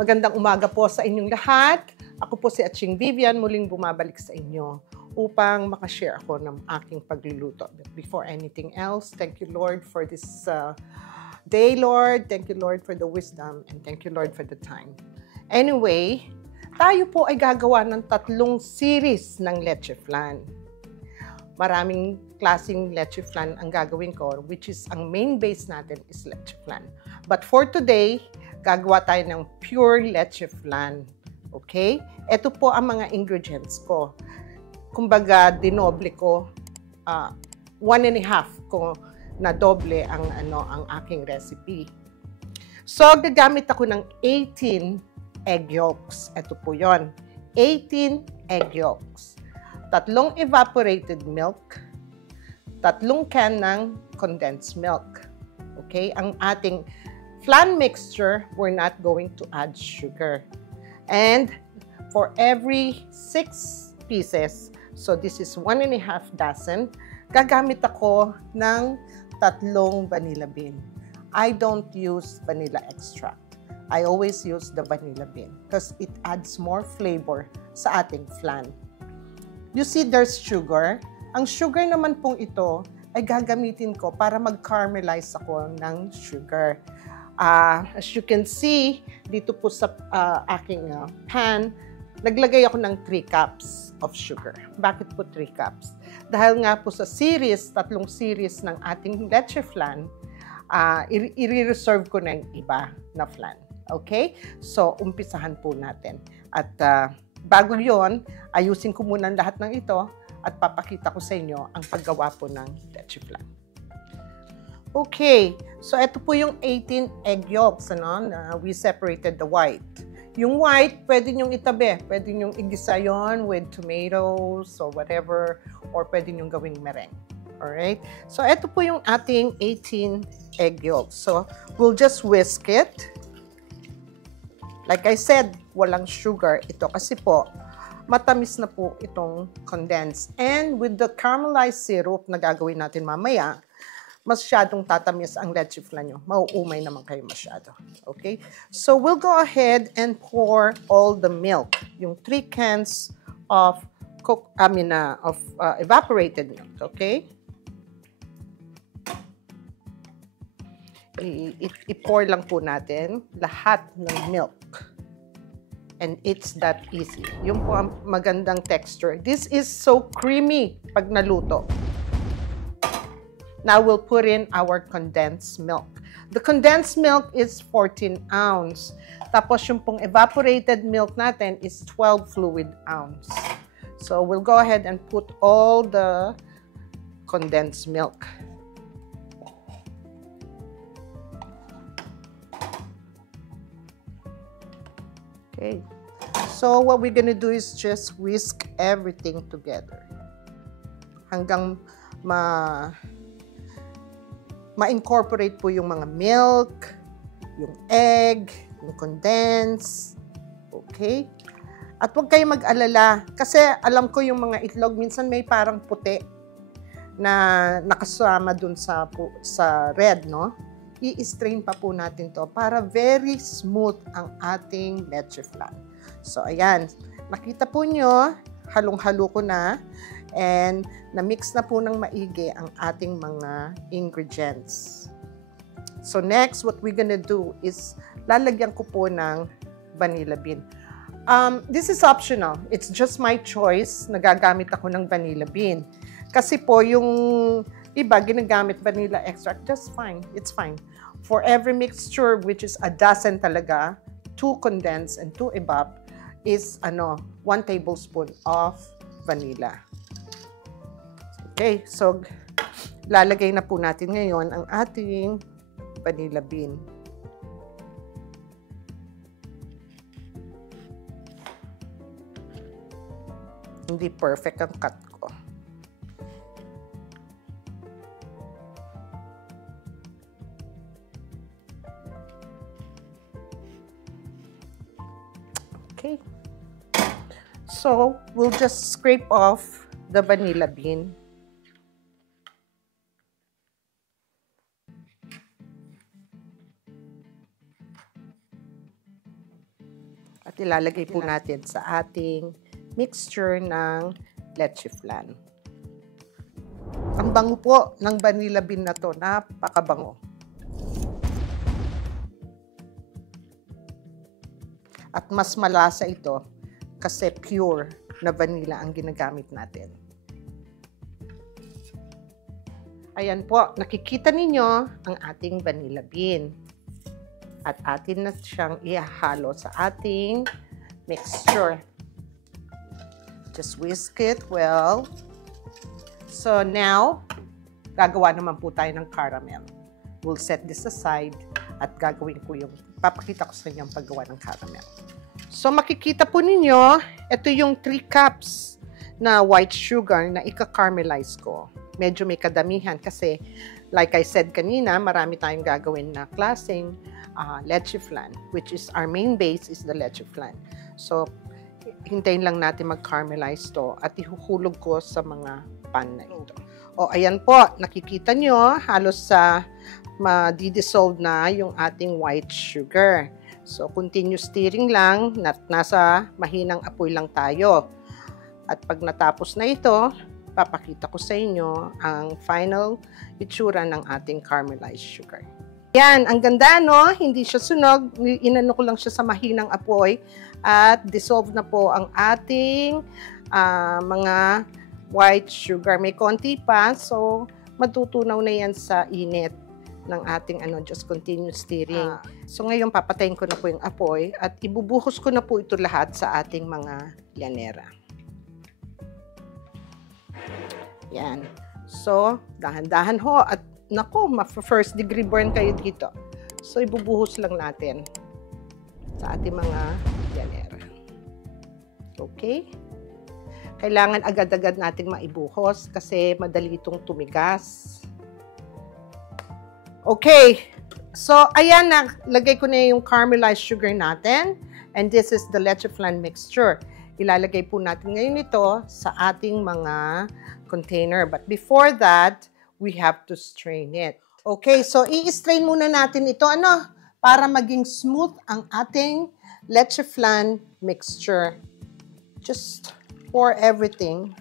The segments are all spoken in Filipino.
Magandang umaga po sa inyong lahat. Ako po si Aching Vivian, muling bumabalik sa inyo upang makashare ako ng aking pagluluto. But before anything else, thank you Lord for this day, Lord. Thank you Lord for the wisdom and thank you Lord for the time. Anyway, tayo po ay gagawa ng 3 series ng leche flan. Maraming klaseng leche flan ang gagawin ko, which is ang main base natin is leche flan. But for today, gagawa tayo ng pure leche flan. Okay? Ito po ang mga ingredients ko. Kumbaga, dinoble ko, 1.5 ko na doble ang aking recipe. So, gagamit ako ng 18 egg yolks. Ito po yon, 18 egg yolks. 3 evaporated milk, 3 can ng condensed milk. Okay? Ang ating flan mixture, we're not going to add sugar. And for every 6 pieces, so this is 1.5 dozen, gagamit ako ng 3 vanilla bean. I don't use vanilla extract. I always use the vanilla bean because it adds more flavor sa ating flan. You see there's sugar. Ang sugar naman pong ito ay gagamitin ko para mag-caramelize ako ng sugar. As you can see, dito po sa aking pan, naglagay ako ng 3 cups of sugar. Bakit po 3 cups? Dahil nga po sa series, 3 series ng ating leche flan, i-reserve ko na yung iba na flan. Okay? So, umpisahan po natin. At bago yon, ayusin ko muna lahat ng ito at papakita ko sa inyo ang paggawa po ng leche flan. Okay, so ito po yung 18 egg yolks, we separated the white. Yung white, pwede nyong itabi. Pwede nyong igisa yon with tomatoes or whatever, or pwede nyong gawing meringue. Alright? So ito po yung ating 18 egg yolks. So we'll just whisk it. Like I said, walang sugar ito kasi po, matamis na po itong condensed. And with the caramelized syrup na gagawin natin mamaya, masyadong tatamis ang leche flan nyo. Mauumay naman kayo masyado. Okay? So, we'll go ahead and pour all the milk. Yung 3 cans of evaporated milk. Okay? I-pour lang po natin lahat ng milk. And it's that easy. Yung po ang magandang texture. This is so creamy pag naluto. Now, we'll put in our condensed milk. The condensed milk is 14 ounce. Tapos, yung pong evaporated milk natin is 12 fluid ounce. So, we'll go ahead and put all the condensed milk. Okay. So, what we're gonna do is just whisk everything together. Hanggang ma-incorporate po yung mga milk, yung egg, yung condense. Okay? At huwag kayong mag-alala. Kasi alam ko yung mga itlog, minsan may parang puti na nakasama dun sa red, no? I-strain pa po natin to para very smooth ang ating leche flan. So, ayan. Nakita po nyo, halong-halo ko na. And na-mix na po ng maigi ang ating mga ingredients. So next, what we're gonna do is lalagyan ko po ng vanilla bean. This is optional. It's just my choice. Nagagamit ako ng vanilla bean. Kasi po yung iba ginagamit vanilla extract, just fine. It's fine. For every mixture, which is a dozen talaga, 2 condensed and 2 evap, is 1 tablespoon of vanilla. Okay, so lalagay na po natin ngayon ang ating vanilla bean. Hindi perfect ang cut ko. Okay. So, we'll just scrape off the vanilla bean. At ilalagay po natin sa ating mixture ng leche flan. Ang bango po ng vanilla bean na to, napakabango. At mas malasa ito kasi pure na vanilla ang ginagamit natin. Ayan po, nakikita ninyo ang ating vanilla bean. At atin na siyang ihahalo sa ating mixture. Just whisk it well. So now, gagawa naman po tayo ng caramel. We'll set this aside at gagawin ko papakita ko sa inyo ang paggawa ng caramel. So makikita po ninyo, ito yung 3 cups na white sugar na ika-caramelize ko. Medyo may kadamihan kasi like I said kanina, marami tayong gagawin na klaseng leche flan, which is our main base is the leche flan. So, hintayin lang natin mag-caramelize to at ihuhulog ko sa mga pan na ito. O, ayan po, nakikita nyo, halos ma-dissolve na yung ating white sugar. So, continue stirring lang, nasa mahinang apoy lang tayo. At pag natapos na ito, papakita ko sa inyo ang final itsura ng ating caramelized sugar. Yan, ang ganda, no? Hindi siya sunog. Inano ko lang siya sa mahinang apoy at dissolve na po ang ating mga white sugar. May konti pa, so matutunaw na yan sa init ng ating just continue stirring. So ngayon, papatayin ko na po yung apoy at ibubuhos ko na po ito lahat sa ating mga llanera. Yan. So, dahan-dahan ho at nako, ma-first degree burn kayo dito. So, ibubuhos lang natin sa ating mga llanera. Okay? Kailangan agad-agad nating maibuhos kasi madali itong tumigas. Okay. So, ayan na. Lagay ko na yung caramelized sugar natin. And this is the leche flan mixture. Ilalagay po natin ngayon ito sa ating mga container. But before that, we have to strain it. Okay, so i-strain muna natin ito, para maging smooth ang ating leche flan mixture. Just pour everything.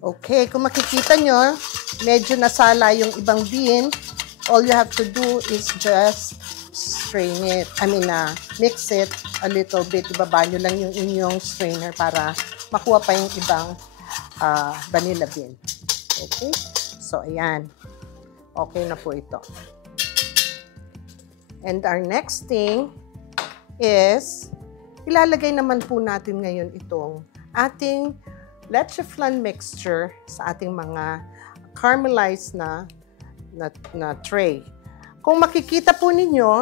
Okay, kung makikita nyo, medyo nasala yung ibang bean. All you have to do is just strain it. Mix it a little bit. Ibaba nyo lang yung inyong strainer para makuha pa yung ibang vanilla bean. Okay? So, ayan. Okay na po ito. And our next thing is, ilalagay naman po natin ngayon itong ating leche flan mixture sa ating mga caramelized na tray. Kung makikita po ninyo,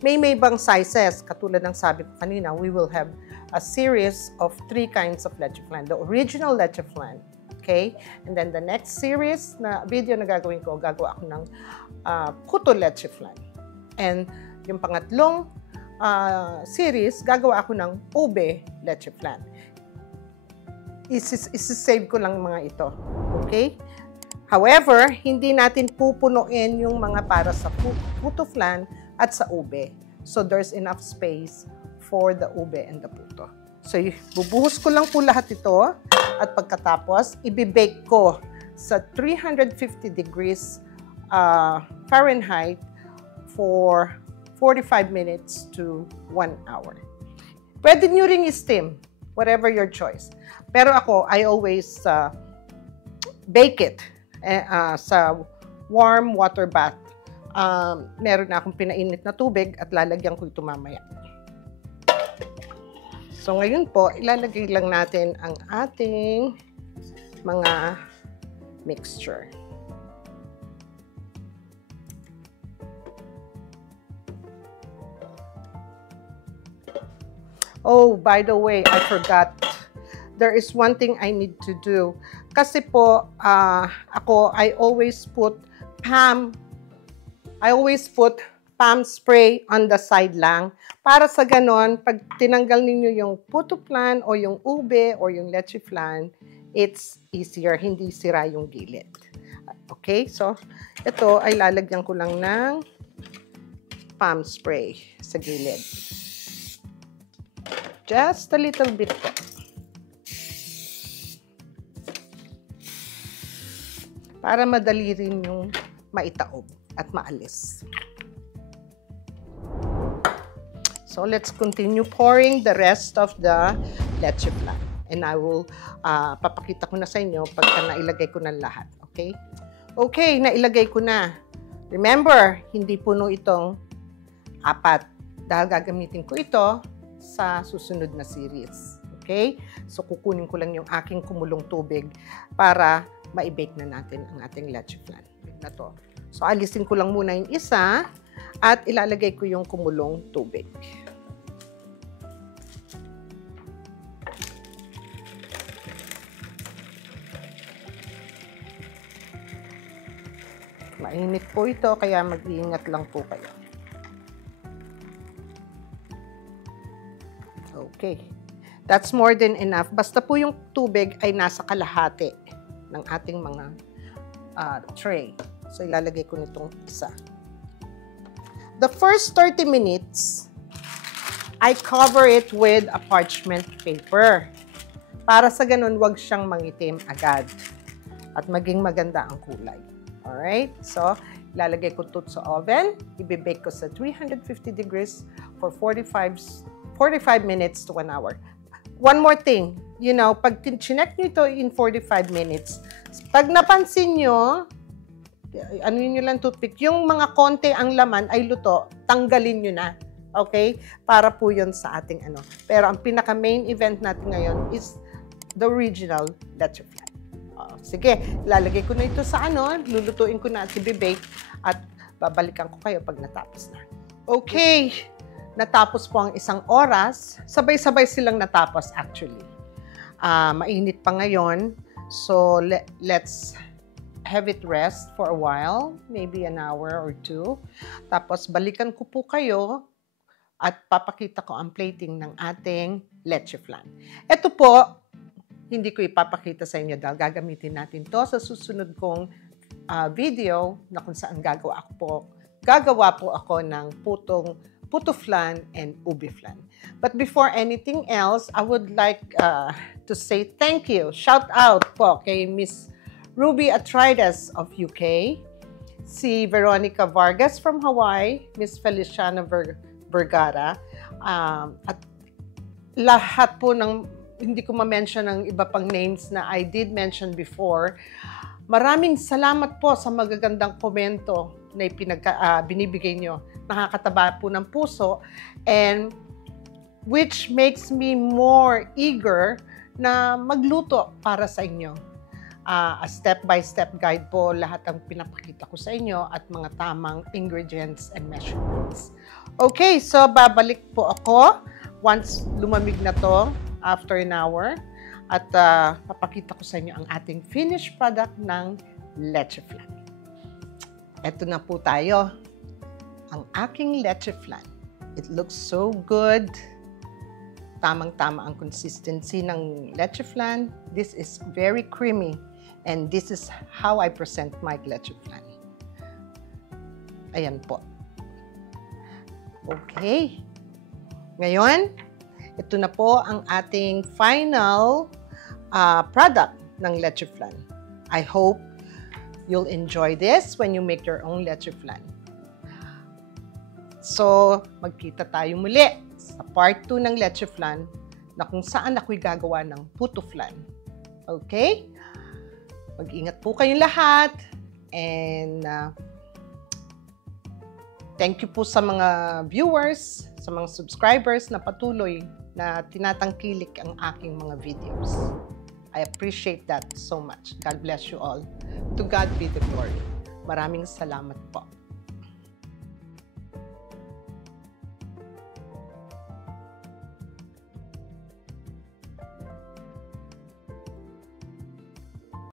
may ibang sizes. Katulad ng sabi ko kanina, we will have a series of 3 kinds of leche flan. The original leche flan, okay? And then the next series na video na gagawin ko, gagawa ako ng puto leche flan. And yung pangatlong series, gagawa ako ng ube leche flan. Isi-save ko lang mga ito. Okay? However, hindi natin pupunuin yung mga para sa puto flan at sa ube. So, there's enough space for the ube and the puto. So, bubuhos ko lang po lahat ito at pagkatapos, ibibake ko sa 350 degrees Fahrenheit for 45 minutes to 1 hour. Pwede nyo ring i-steam, whatever your choice. Pero ako, I always bake it sa warm water bath. Meron na akong pinainit na tubig at lalagyan ko ito mamaya. So ngayon po, ilalagay lang natin ang ating mga mixture. Oh, by the way, I forgot. There is one thing I need to do. Kasi po, I always put palm spray on the side lang. Para sa ganon, pag tinanggal ninyo yung puto flan o yung ube o yung leche flan, it's easier, hindi sira yung gilid. Okay, so ito ay lalagyan ko lang ng palm spray sa gilid. Just a little bit po. Para madali rin yung maitaob at maalis. So let's continue pouring the rest of the leche flan. And I will papakita ko na sa inyo pagka nailagay ko na lahat. Okay? Okay, nailagay ko na. Remember, hindi puno itong 4 dahil gagamitin ko ito sa susunod na series. Okay? So kukunin ko lang yung aking kumulong tubig para ma-bake na natin ang ating leche flan. Na to. So alisin ko lang muna yung isa at ilalagay ko yung kumulong tubig. Mainit po ito, kaya mag-iingat lang po kayo. Okay. That's more than enough. Basta po yung tubig ay nasa kalahati ng ating mga tray. So, ilalagay ko nitong isa. The first 30 minutes, I cover it with a parchment paper. Para sa ganun, wag siyang mangitim agad. At maging maganda ang kulay. Alright, so ilalagay ko ito sa oven. Ibibake ko sa 350 degrees for 45 minutes to 1 hour. One more thing, you know, pag chinek nyo ito in 45 minutes, pag napansin nyo, ano nyo lang toothpick, yung mga konti ang laman ay luto, tanggalin nyo na. Okay? Para po yun sa ating ano. Pero ang pinaka-main event natin ngayon is the original leche flan. Sige, lalagay ko na ito sa ano, lulutuin ko na at i-bake at babalikan ko kayo pag natapos na. Okay, natapos po ang 1 oras. Sabay-sabay silang natapos actually. Mainit pa ngayon, so let's have it rest for a while, maybe an hour or 2. Tapos balikan ko po kayo at papakita ko ang plating ng ating leche flan. Ito po, hindi ko ipapakita sa inyo dahil gagamitin natin to sa susunod kong video na kung saan gagawa po ako ng puto flan and ube flan. But before anything else, I would like to say thank you. Shout out po kay Miss Ruby Atrides of UK, si Veronica Vargas from Hawaii, Miss Feliciana Vergara, at lahat po ng hindi ko ma-mention ang iba pang names na I did mention before. Maraming salamat po sa magagandang komento na binibigay nyo. Nakakataba po ng puso and which makes me more eager na magluto para sa inyo. A step-by-step guide po lahat ang pinapakita ko sa inyo at mga tamang ingredients and measurements. Okay, so babalik po ako once lumamig na to. After an hour at papakita ko sa inyo ang ating finished product ng leche flan. Ito na po tayo. Ang aking leche flan. It looks so good. Tamang-tama ang consistency ng leche flan. This is very creamy and this is how I present my leche flan. Ayan po. Okay. Ngayon, ito na po ang ating final product ng leche flan. I hope you'll enjoy this when you make your own leche flan. So, magkita tayo muli sa part 2 ng leche flan na kung saan ako'y gagawa ng puto flan. Okay? Mag-ingat po kayong lahat and thank you po sa mga viewers, sa mga subscribers na patuloy na tinatangkilik ang aking mga videos. I appreciate that so much. God bless you all. To God be the glory. Maraming salamat po.